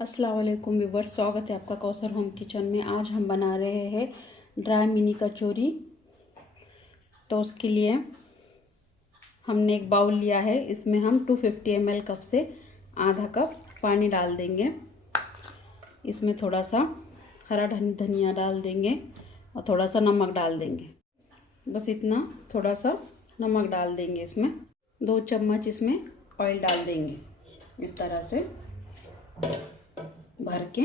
अस्सलाम वालेकुम व्यूवर्स, स्वागत है आपका कौसर होम किचन में। आज हम बना रहे हैं ड्राई मिनी कचौरी। तो उसके लिए हमने एक बाउल लिया है, इसमें हम 250 ml कप से आधा कप पानी डाल देंगे। इसमें थोड़ा सा हरा धनिया डाल देंगे और थोड़ा सा नमक डाल देंगे। बस इतना, थोड़ा सा नमक डाल देंगे। इसमें 2 चम्मच इसमें ऑयल डाल देंगे, इस तरह से भर के,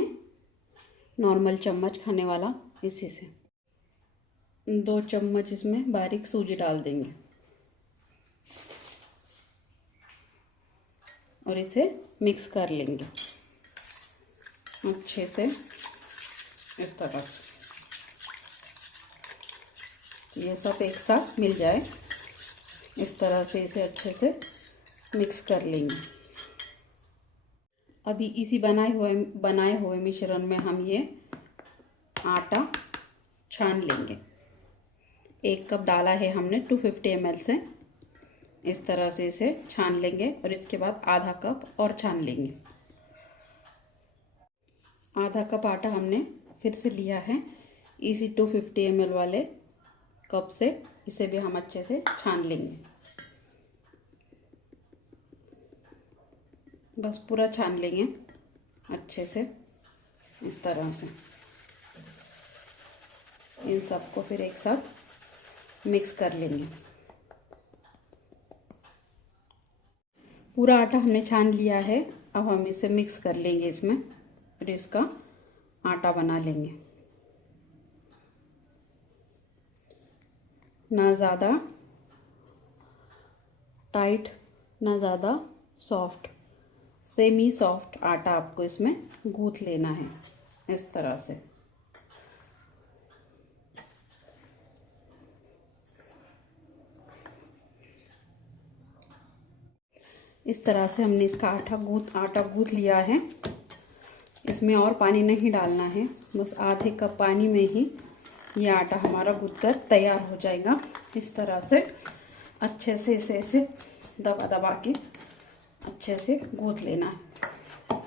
नॉर्मल चम्मच खाने वाला, इसी से 2 चम्मच इसमें बारीक सूजी डाल देंगे और इसे मिक्स कर लेंगे अच्छे से, इस तरह से ये सब एक साथ मिल जाए। इस तरह से इसे अच्छे से मिक्स कर लेंगे। अभी इसी बनाए हुए मिश्रण में हम ये आटा छान लेंगे। 1 कप डाला है हमने 250 ml से, इस तरह से इसे छान लेंगे और इसके बाद आधा कप और छान लेंगे। आधा कप आटा हमने फिर से लिया है, इसी 250 ml वाले कप से इसे भी हम अच्छे से छान लेंगे। बस पूरा छान लेंगे अच्छे से, इस तरह से। इन सबको फिर एक साथ मिक्स कर लेंगे। पूरा आटा हमने छान लिया है, अब हम इसे मिक्स कर लेंगे इसमें और इसका आटा बना लेंगे। ना ज़्यादा टाइट ना ज़्यादा सॉफ्ट, सेमी सॉफ्ट आटा आपको इसमें गूंथ लेना है, इस तरह से। इस तरह से हमने इसका आटा गूंथ लिया है। इसमें और पानी नहीं डालना है, बस आधे कप पानी में ही ये आटा हमारा गूंथ कर तैयार हो जाएगा। इस तरह से अच्छे से इसे दबा दबा के अच्छे से गूंथ लेना है,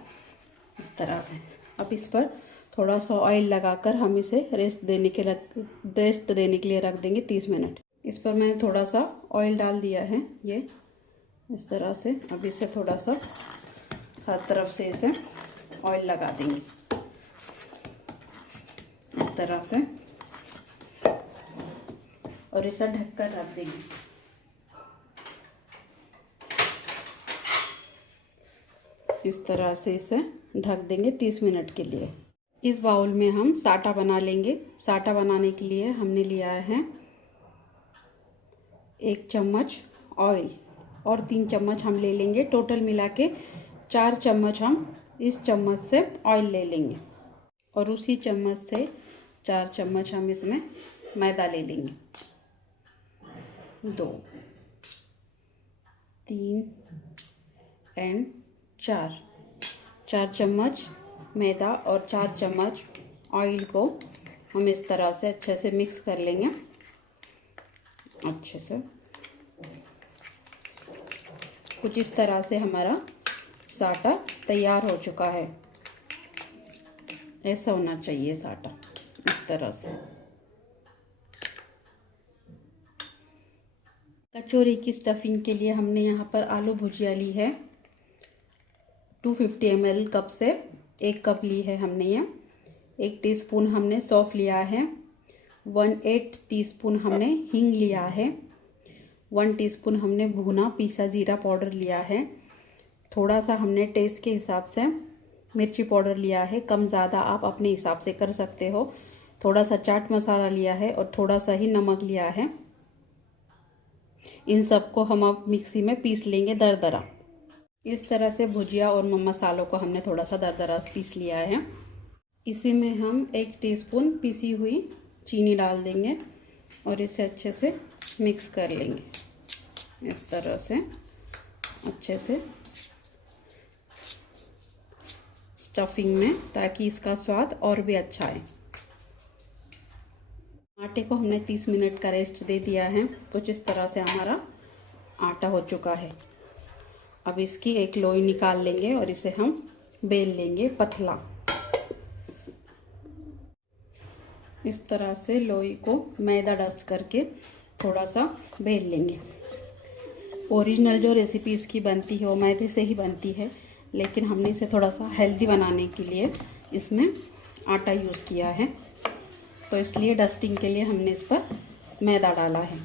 इस तरह से। अब इस पर थोड़ा सा ऑयल लगाकर हम इसे रेस्ट देने के लिए रख देंगे 30 मिनट। इस पर मैंने थोड़ा सा ऑयल डाल दिया है, ये इस तरह से। अब इसे थोड़ा सा हर तरफ से इसे ऑयल लगा देंगे, इस तरह से, और इसे ढककर रख देंगे। इस तरह से इसे ढक देंगे 30 मिनट के लिए। इस बाउल में हम साटा बना लेंगे। साटा बनाने के लिए हमने लिया है 1 चम्मच ऑयल और 3 चम्मच हम ले लेंगे, टोटल मिला के 4 चम्मच हम इस चम्मच से ऑयल ले लेंगे और उसी चम्मच से 4 चम्मच हम इसमें मैदा ले लेंगे। 2 3 एंड 4 चम्मच मैदा और 4 चम्मच ऑयल को हम इस तरह से अच्छे से मिक्स कर लेंगे अच्छे से। कुछ इस तरह से हमारा साटा तैयार हो चुका है। ऐसा होना चाहिए साटा, इस तरह से। कचौरी की स्टफिंग के लिए हमने यहाँ पर आलू भुजिया ली है। 250 ml कप से 1 कप ली है हमने ये। 1 टीस्पून हमने सौंफ लिया है। 1/8 टीस्पून हमने हींग लिया है। 1 टीस्पून हमने भुना पीसा जीरा पाउडर लिया है। थोड़ा सा हमने टेस्ट के हिसाब से मिर्ची पाउडर लिया है, कम ज़्यादा आप अपने हिसाब से कर सकते हो। थोड़ा सा चाट मसाला लिया है और थोड़ा सा ही नमक लिया है। इन सबको हम अब मिक्सी में पीस लेंगे दरदरा। इस तरह से भुजिया और मसालों को हमने थोड़ा सा दरदरा पीस लिया है। इसी में हम 1 टीस्पून पीसी हुई चीनी डाल देंगे और इसे अच्छे से मिक्स कर लेंगे, इस तरह से अच्छे से स्टफिंग में, ताकि इसका स्वाद और भी अच्छा आए। आटे को हमने 30 मिनट का रेस्ट दे दिया है। कुछ इस तरह से हमारा आटा हो चुका है। अब इसकी एक लोई निकाल लेंगे और इसे हम बेल लेंगे पतला। इस तरह से लोई को मैदा डस्ट करके थोड़ा सा बेल लेंगे। ओरिजिनल जो रेसिपी इसकी बनती है वो मैदे से ही बनती है, लेकिन हमने इसे थोड़ा सा हेल्दी बनाने के लिए इसमें आटा यूज़ किया है, तो इसलिए डस्टिंग के लिए हमने इस पर मैदा डाला है।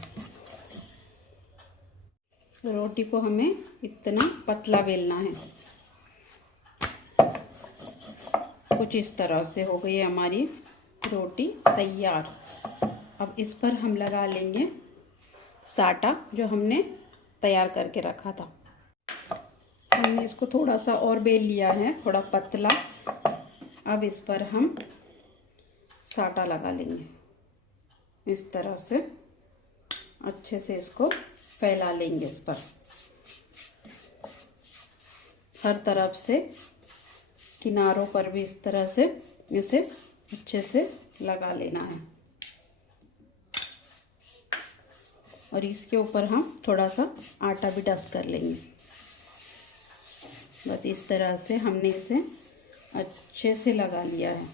रोटी को हमें इतना पतला बेलना है। कुछ इस तरह से हो गई है हमारी रोटी तैयार। अब इस पर हम लगा लेंगे साटा जो हमने तैयार करके रखा था। हमने इसको थोड़ा सा और बेल लिया है, थोड़ा पतला। अब इस पर हम साटा लगा लेंगे। इस तरह से अच्छे से इसको फैला लेंगे। इस पर हर तरफ से किनारों पर भी इस तरह से इसे अच्छे से लगा लेना है। और इसके ऊपर हम थोड़ा सा आटा भी डस्ट कर लेंगे। बस इस तरह से हमने इसे अच्छे से लगा लिया है।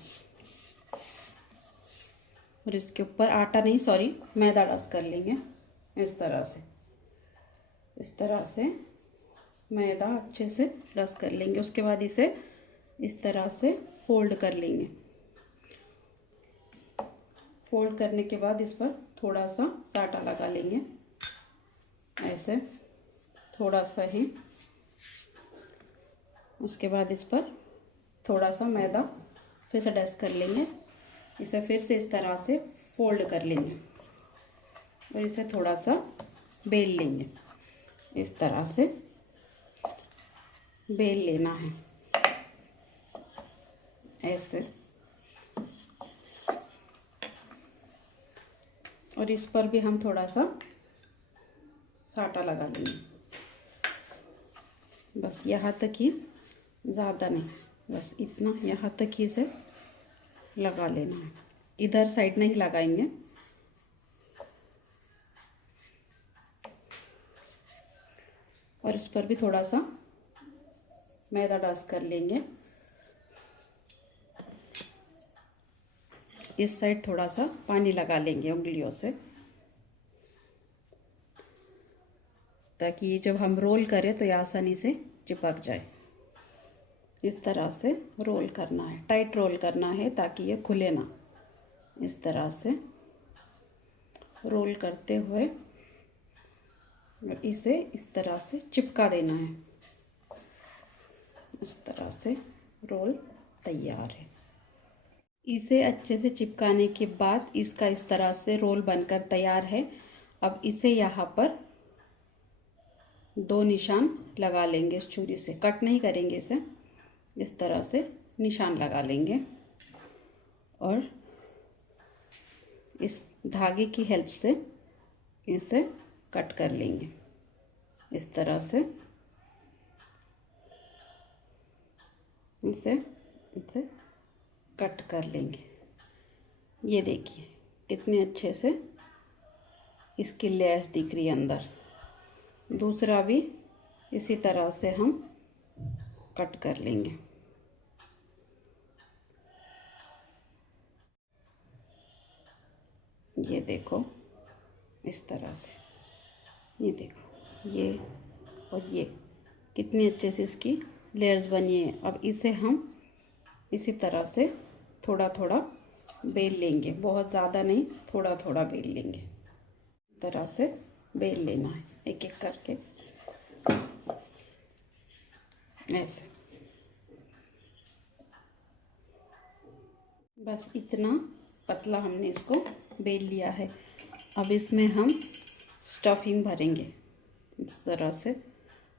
और इसके ऊपर आटा नहीं, सॉरी, मैदा डस्ट कर लेंगे। इस तरह से मैदा अच्छे से डस्ट कर लेंगे। उसके बाद इसे इस तरह से फोल्ड कर लेंगे। फोल्ड करने के बाद इस पर थोड़ा सा साटा लगा लेंगे, ऐसे थोड़ा सा ही। उसके बाद इस पर थोड़ा सा मैदा फिर से डस्ट कर लेंगे। इसे फिर से इस तरह से फोल्ड कर लेंगे और इसे थोड़ा सा बेल लेंगे। इस तरह से बेल लेना है, ऐसे। और इस पर भी हम थोड़ा सा साटा लगा लेंगे। बस यहाँ तक ही, ज़्यादा नहीं, बस इतना यहाँ तक ही इसे लगा लेना है। इधर साइड नहीं लगाएंगे। और इस पर भी थोड़ा सा मैदा डस्ट कर लेंगे। इस साइड थोड़ा सा पानी लगा लेंगे उंगलियों से, ताकि जब हम रोल करें तो ये आसानी से चिपक जाए। इस तरह से रोल करना है, टाइट रोल करना है ताकि ये खुले ना। इस तरह से रोल करते हुए इसे इस तरह से चिपका देना है। इस तरह से रोल तैयार है। इसे अच्छे से चिपकाने के बाद इसका इस तरह से रोल बनकर तैयार है। अब इसे यहाँ पर 2 निशान लगा लेंगे। इस छुरी से कट नहीं करेंगे इसे, इस तरह से निशान लगा लेंगे और इस धागे की हेल्प से इसे कट कर लेंगे। इस तरह से इसे कट कर लेंगे। ये देखिए कितने अच्छे से इसकी लेयर्स दिख रही है अंदर। दूसरा भी इसी तरह से हम कट कर लेंगे। ये देखो इस तरह से, ये देखो ये और ये कितनी अच्छे से इसकी लेयर्स बनी है। अब इसे हम इसी तरह से थोड़ा थोड़ा बेल लेंगे, बहुत ज़्यादा नहीं, थोड़ा थोड़ा बेल लेंगे। इस तरह से बेल लेना है एक एक करके, ऐसे। बस इतना पतला हमने इसको बेल लिया है। अब इसमें हम स्टफिंग भरेंगे। इस तरह से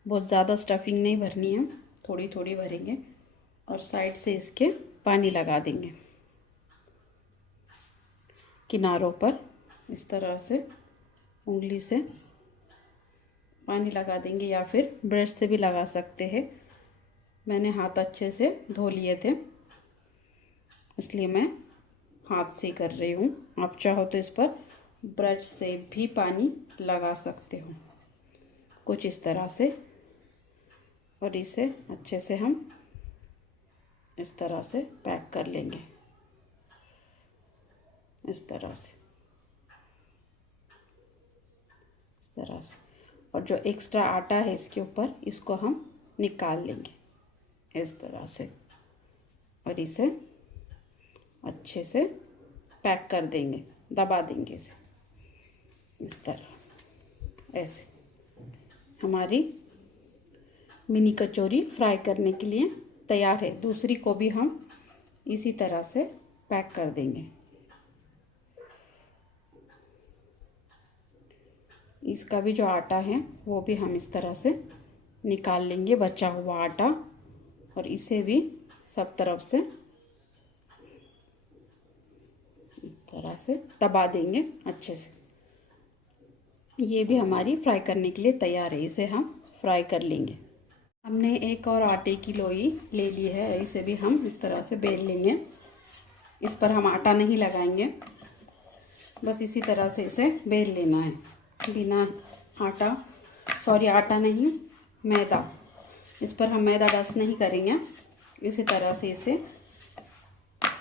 बहुत ज़्यादा स्टफिंग नहीं भरनी है, थोड़ी थोड़ी भरेंगे और साइड से इसके पानी लगा देंगे किनारों पर। इस तरह से उंगली से पानी लगा देंगे या फिर ब्रश से भी लगा सकते हैं। मैंने हाथ अच्छे से धो लिए थे इसलिए मैं हाथ से कर रही हूँ। आप चाहो तो इस पर ब्रश से भी पानी लगा सकते हो, कुछ इस तरह से। और इसे अच्छे से हम इस तरह से पैक कर लेंगे, इस तरह से, इस तरह से। और जो एक्स्ट्रा आटा है इसके ऊपर, इसको हम निकाल लेंगे इस तरह से, और इसे अच्छे से पैक कर देंगे, दबा देंगे इसे इस तरह। ऐसे हमारी मिनी कचौरी फ्राई करने के लिए तैयार है। दूसरी को भी हम इसी तरह से पैक कर देंगे। इसका भी जो आटा है वो भी हम इस तरह से निकाल लेंगे, बचा हुआ आटा, और इसे भी सब तरफ से इस तरह से दबा देंगे अच्छे से। ये भी हमारी फ्राई करने के लिए तैयार है। इसे हम फ्राई कर लेंगे। हमने एक और आटे की लोई ले ली है, इसे भी हम इस तरह से बेल लेंगे। इस पर हम आटा नहीं लगाएंगे, बस इसी तरह से इसे बेल लेना है, बिना आटा, सॉरी आटा नहीं, मैदा। इस पर हम मैदा डस्ट नहीं करेंगे, इसी तरह से इसे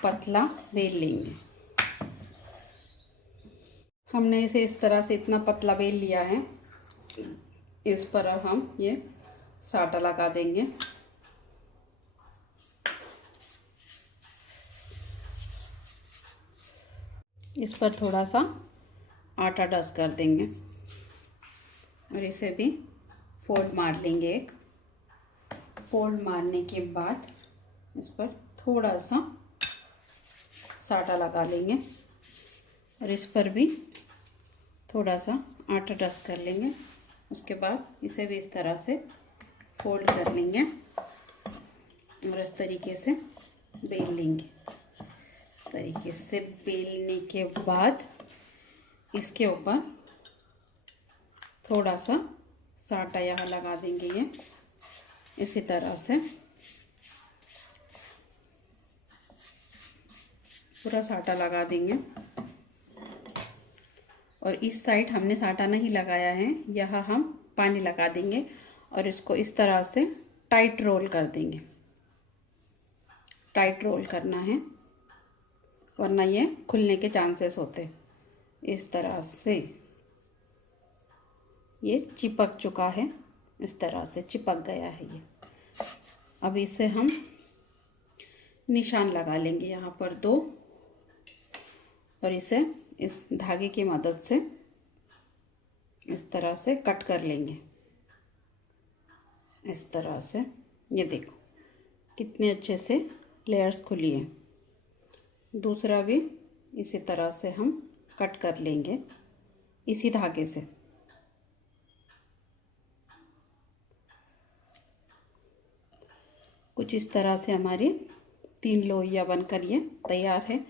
पतला बेल लेंगे। हमने इसे इस तरह से इतना पतला बेल लिया है। इस पर अब हम ये साटा लगा देंगे। इस पर थोड़ा सा आटा डस्ट कर देंगे और इसे भी फोल्ड मार लेंगे। एक फोल्ड मारने के बाद इस पर थोड़ा सा साटा लगा लेंगे और इस पर भी थोड़ा सा आटा डस्ट कर लेंगे। उसके बाद इसे भी इस तरह से फोल्ड कर लेंगे और इस तरीके से बेल लेंगे। इस तरीके से बेलने के बाद इसके ऊपर थोड़ा सा साटा यहाँ लगा देंगे। ये इसी तरह से पूरा साटा लगा देंगे। और इस साइड हमने साटा नहीं लगाया है, यहाँ हम पानी लगा देंगे और इसको इस तरह से टाइट रोल कर देंगे। टाइट रोल करना है वरना ये खुलने के चांसेस होते। इस तरह से ये चिपक चुका है, इस तरह से चिपक गया है ये। अब इसे हम निशान लगा लेंगे यहाँ पर 2 और इसे इस धागे की मदद से इस तरह से कट कर लेंगे। इस तरह से ये देखो कितने अच्छे से लेयर्स खुली है। दूसरा भी इसी तरह से हम कट कर लेंगे इसी धागे से। कुछ इस तरह से हमारी 3 लोइयाँ बनकर ये तैयार है।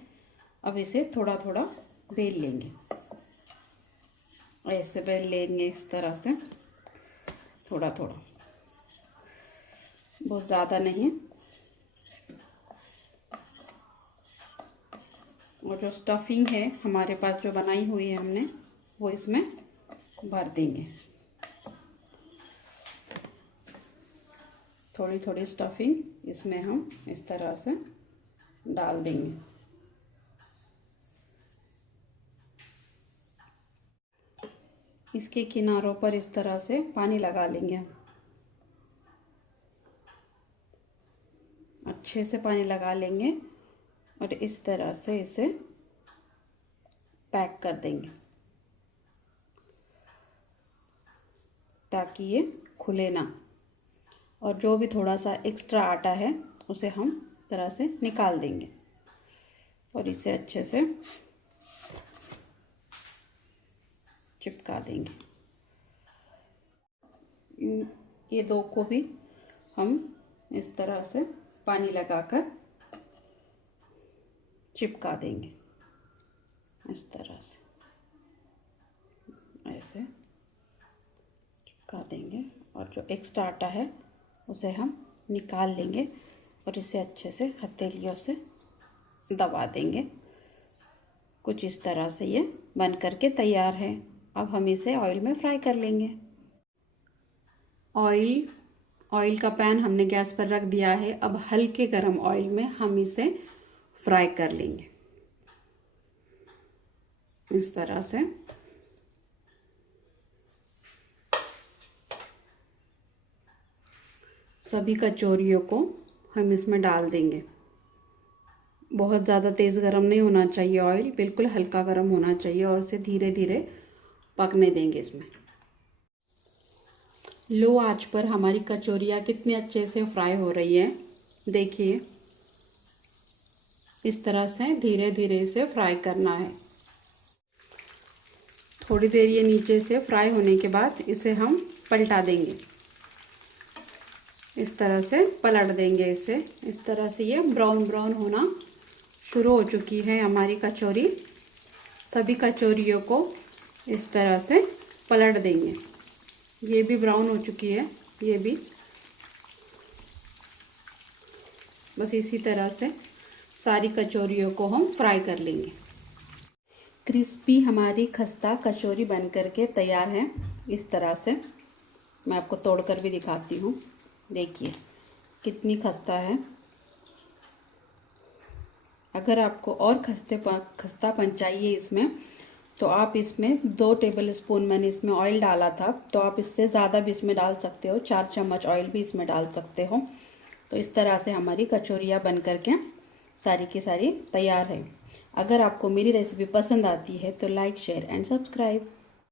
अब इसे थोड़ा थोड़ा बेल लेंगे, ऐसे बेल लेंगे इस तरह से, थोड़ा थोड़ा, बहुत ज़्यादा नहीं। और जो स्टफिंग है हमारे पास जो बनाई हुई है हमने, वो इसमें भर देंगे। थोड़ी थोड़ी स्टफिंग इसमें हम इस तरह से डाल देंगे। इसके किनारों पर इस तरह से पानी लगा लेंगे। अच्छे से पानी लगा लेंगे और इस तरह से इसे पैक कर देंगे ताकि ये खुले ना। और जो भी थोड़ा सा एक्स्ट्रा आटा है उसे हम इस तरह से निकाल देंगे और इसे अच्छे से चिपका देंगे। ये 2 को भी हम इस तरह से पानी लगाकर चिपका देंगे, इस तरह से ऐसे चिपका देंगे। और जो एक्स्ट्रा आटा है उसे हम निकाल लेंगे और इसे अच्छे से हथेलियों से दबा देंगे। कुछ इस तरह से ये बन करके तैयार है। अब हम इसे ऑयल में फ्राई कर लेंगे। ऑयल ऑयल का पैन हमने गैस पर रख दिया है। अब हल्के गरम ऑयल में हम इसे फ्राई कर लेंगे इस तरह से। सभी कचौरियों को हम इसमें डाल देंगे। बहुत ज़्यादा तेज़ गरम नहीं होना चाहिए ऑयल, बिल्कुल हल्का गरम होना चाहिए और इसे धीरे धीरे पकने देंगे इसमें। लो आंच पर हमारी कचौरियाँ कितने अच्छे से फ्राई हो रही है, देखिए। इस तरह से धीरे धीरे इसे फ्राई करना है। थोड़ी देर ये नीचे से फ्राई होने के बाद इसे हम पलटा देंगे। इस तरह से पलट देंगे इसे। इस तरह से ये ब्राउन ब्राउन होना शुरू हो चुकी है हमारी कचौरी। सभी कचौरियों को इस तरह से पलट देंगे। ये भी ब्राउन हो चुकी है, ये भी। बस इसी तरह से सारी कचौरियों को हम फ्राई कर लेंगे। क्रिस्पी हमारी खस्ता कचौरी बन करके तैयार है इस तरह से। मैं आपको तोड़कर भी दिखाती हूँ, देखिए कितनी खस्ता है। अगर आपको और खस्तापन चाहिए इसमें तो आप इसमें 2 टेबल स्पून मैंने इसमें ऑयल डाला था, तो आप इससे ज़्यादा भी इसमें डाल सकते हो। 4 चम्मच ऑयल भी इसमें डाल सकते हो। तो इस तरह से हमारी कचौरियाँ बन करके सारी की सारी तैयार है। अगर आपको मेरी रेसिपी पसंद आती है तो लाइक, शेयर एंड सब्सक्राइब।